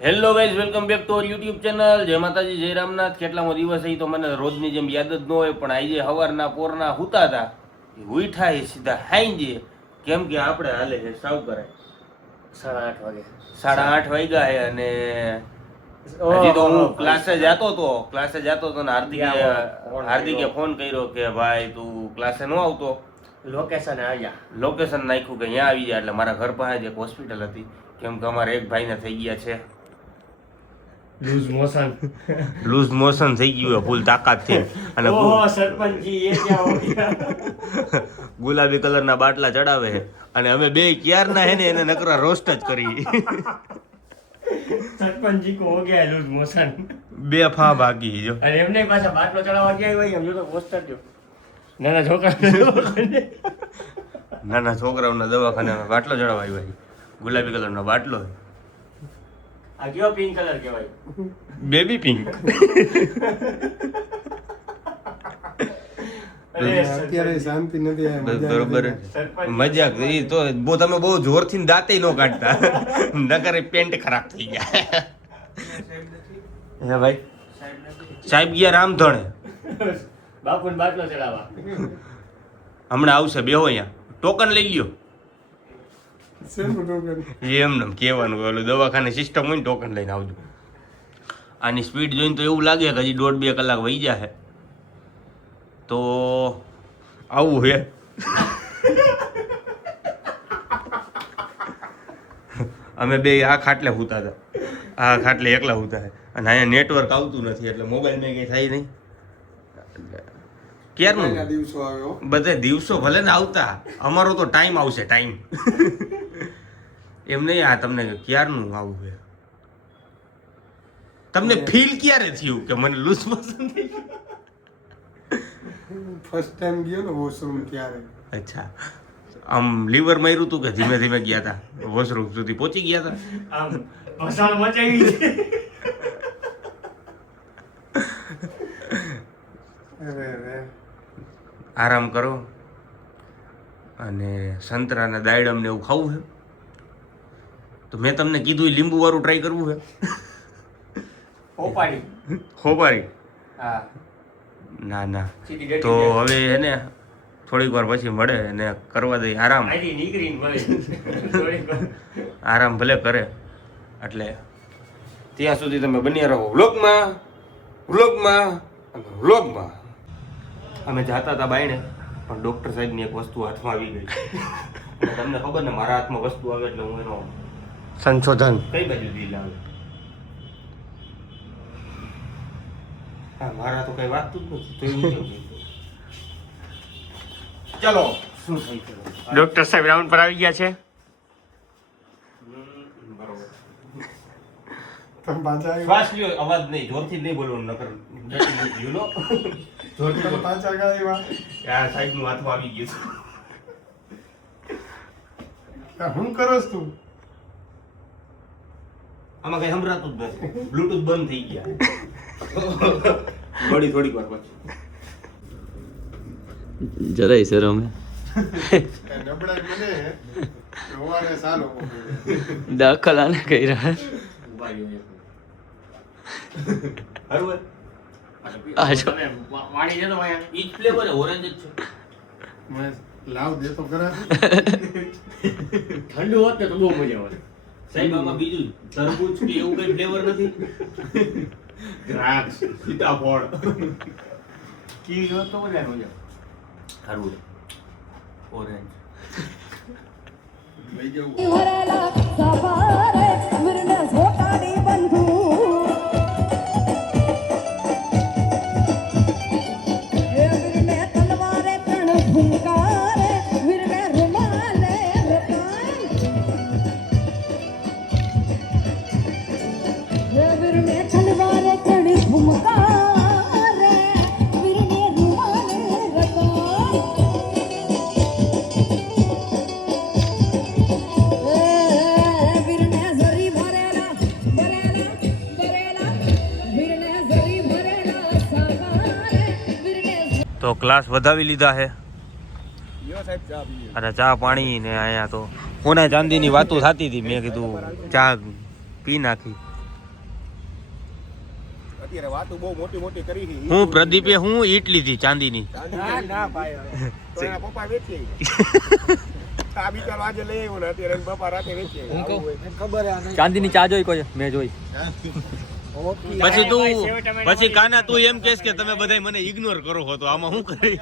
Hello guys, welcome back to our YouTube channel. જય માતાજી, જય રામનાથ. કેટલામો દિવસ એ તો મને રોજની જેમ યાદ જ ન હોય, પણ આજે સવારના પોરના હુતા હતા, ઉઠા એ સીધા હાઈ કેમ કે આપણે હાલે છે સાવ કરાય 8:30 વાગે 8:30 વાગ્યા છે અને હજી તો હું ક્લાસે જતો હતો ને હાર્દિકે ફોન કર્યો કે ભાઈ તું ક્લાસે ન આવતો, લોકેશન આવ્યા. લોકેશન નાખ્યું કે અહીંયા આવી જાય. એટલે મારા ઘર પાસે જ એક હોસ્પિટલ હતી, કેમ કે અમારે એક ભાઈને થઈ ગયા છે લૂઝ મોશન થઈ ગયું છે ફૂલ તાકાતથી, અને સરપંચજી એ ક્યાં હો ગયા? ગુલાબી કલરના બાટલા ચડાવે છે અને અમે બે ક્યારના હે ને એને નકરા રોસ્ટ જ કરી. સરપંચજી કો હો ગયા લૂઝ મોશન. બે ફા ભાગી જો, અને એમને પાછા બાટલો ચડાવવા ગયા હોય, એમ જો તો પોસ્ટર જો નાના છોકરા નાના છોકરાઓના દવાખાને બાટલો ચડાવવા આવ્યા છે. ગુલાબી કલરનો બાટલો, આ કયો પિંક કલર કહેવાય? Baby pink. અત્યારે શાંતિ નથી. બરોબર, મજાક એ તો તમે બહુ જોરથી દાંતે ન કાઢતા, નકર પેન્ટ ખરાબ થઈ ગયા. હે ભાઈ, સાહેબ ગયા રામધણે, બાપુને બાટલો ચડાવવા. હમણાં આવશે, બેહો અહીંયા, ટોકન લઈ લ્યો. એમને કહેવાનું ઓલું દવાખાને સિસ્ટમ હોય ને, ટોકન લઈને આવજો. આની સ્પીડ જોઈને તો એવું લાગે કે હજી 1.5-2 કલાક વહી જાય, તો આવું હે. અમે બે આ ખાટલે સૂતા હતા, આ ખાટલે એકલા સૂતા છે, અને અહીંયા નેટવર્ક આવતું નથી, એટલે મોબાઈલમાં કંઈ થાય નહીં. ક્યારનું દિવસો આવ્યો, બધે દિવસો ભલે ને આવતા, અમારો તો ટાઈમ આવશે, ટાઈમ. એમ નહીં, આ તમને ક્યારનું આવું છે? તમને ફીલ ક્યારે થયું કે મને લૂઝ મોશન થઈ ગયું? ફર્સ્ટ ટાઈમ ગયો ને વોશરૂમ ત્યારે. અચ્છા, આમ લીવર માર્યું હતું કે ધીમે ધીમે ગયા હતા વોશરૂમ સુધી પહોંચી ગયા હતા? આમ ભસાણ મચાવી છે. અરે આરામ કરો, અને સંતરાના દાયડમ ને એવું ખાવું છે તો મેં તમને કીધું લીંબુ વાળું ટ્રાય કરવું છે. ઓપાડી. ખોબારી? હા. ના ના, સીધી ડેટી તો જાય. હવે એને થોડીક વાર પછી મળે અને કરવા દઈ આરામ. આથી નીકળીને મળે. થોડીક વાર. આરામ ભલે કરે, એટલે ત્યાં સુધી તમે બન્યા રહો વ્લોગમાં. અમે જાતા હતા બાયણે, પણ ડૉક્ટર સાહેબની એક વસ્તુ હાથમાં આવી ગઈ. અને તમને ખબર ને, મારા હાથમાં વસ્તુ આવે એટલે હું એનો સંશોધન કઈ બાજુ દિલ આવે. હા, મારા તો કઈ વાગતું જ નથી, તો એવું કેમ કીધું? ચલો, શું થઈ ગયું? ડોક્ટર સાહેબ રાઉન્ડ પર આવી ગયા છે. બરોબર. તમે પાછા આવ્યા? શ્વાસ લ્યો, અવાજ નહીં, જોરથી નહીં બોલવાનું, નકર જોરથી તમે પાછા આવ્યા? આ સાહેબનું હાથમાં આવી ગયું છે. શું કરસ તું? આમાં કઈ સંભળાતું જ નથી, બ્લૂટૂથ બંધ થઈ ગયા. થોડીક વાર પછી જરાય શરમ નબળાઈ મને રોવાને સારો દાખલ આને કર્યા ઉભા રહ્યો. બરોબર, આ જો વાણી જતો અહીંયા. ઈ જ ફ્લેવર ઓરેન્જ જ છે. મેં લાવ દે તો ખરા. ઠંડુ હોત ને તો બહુ મજા આવે. સાહેબ આમાં બીજું તરબૂચ કે એવું કઈ ફ્લેવર નથી? દ્રાક્ષ, સીતાફળ, કીવી હોત તો મજા આવે. સારું, ઓરેન્જ. લઈ જવું. ભરેલા સવારે વીરને ઝોટાડી બંધુ હે વીરને તલવારે ત્રણ ભૂંકારે વીરને રૂમાલે રતાય હે વીરને તલવારે ત્રણ ભૂંકારે વીરને રૂમાલે રતાય વીરને ઝરી ભરેલા વીરને ઝરી ભરેલા સવારે વીરને તો ક્લાસ વધાવી લીધા છે, અને ચા પાણી ને અહીંયા તો સોના ચાંદીની વાતો થતી હતી. મેં કીધું ચા પી નાખી, અત્યારે વાતો બહુ મોટી મોટી કરી છે. હું પ્રદીપે હું ઈટ લીધી ચાંદીની. ના ભાઈ તો એના પપ્પા વેચી આ બિચારો આજે લઈ આવ્યો ને અત્યારે એના પપ્પા રાતે વેચી આવ્યા. ચાંદીની ચા જોઈ કોઈ મેં જોઈ પછી કાના તું એમ કહેશ કે તમે બધા મને ઇગ્નોર કરો છો તો આમાં શું કરી?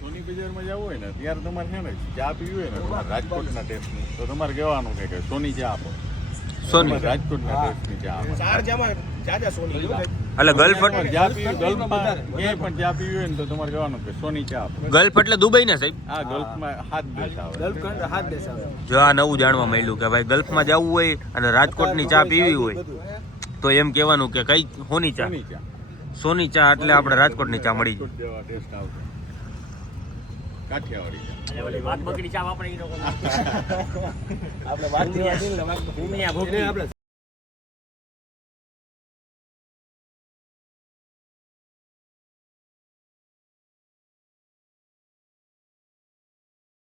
સોની બજારમાં જવું હોય ને ત્યારે તમારે છે ને ચા પીવી હોય ને તમારે રાજકોટના ટેસ્ટની તો તમારે કહેવાનું કે સોની ચા આપો. સોની તમારે રાજકોટના ટેસ્ટની ચા આપો. ચાર જામાં જાજા સોની જો ભાઈ. એટલે ગલ્ફ તમારે ચા પીવી ગલ્ફમાં ક્યાંય પણ ચા પીવી હોય ને તો તમારે કહેવાનું કે સોની ચા આપો. ગલ્ફ એટલે દુબઈ ને સાહેબ? આ ગલ્ફમાં હાથ દેશ આવે. જો આ નવું જાણવા મળ્યું કે ભાઈ ગલ્ફમાં જવું હોય અને રાજકોટની ચા પીવી હોય તો એમ કહેવાનું કે કઈ સોની ચા. સોની ચા સોની ચા એટલે આપણે રાજકોટની ચા મળી જાય. રાજકોટ જેવા ટેસ્ટ આવશે. કાઠિયાવાડી ચા. વાત બકરી ચા વાપરે ઈ લોકો આપણે વાત જેવા દિલ ને વાત ભૂમિયા ભૂમિયા આપણે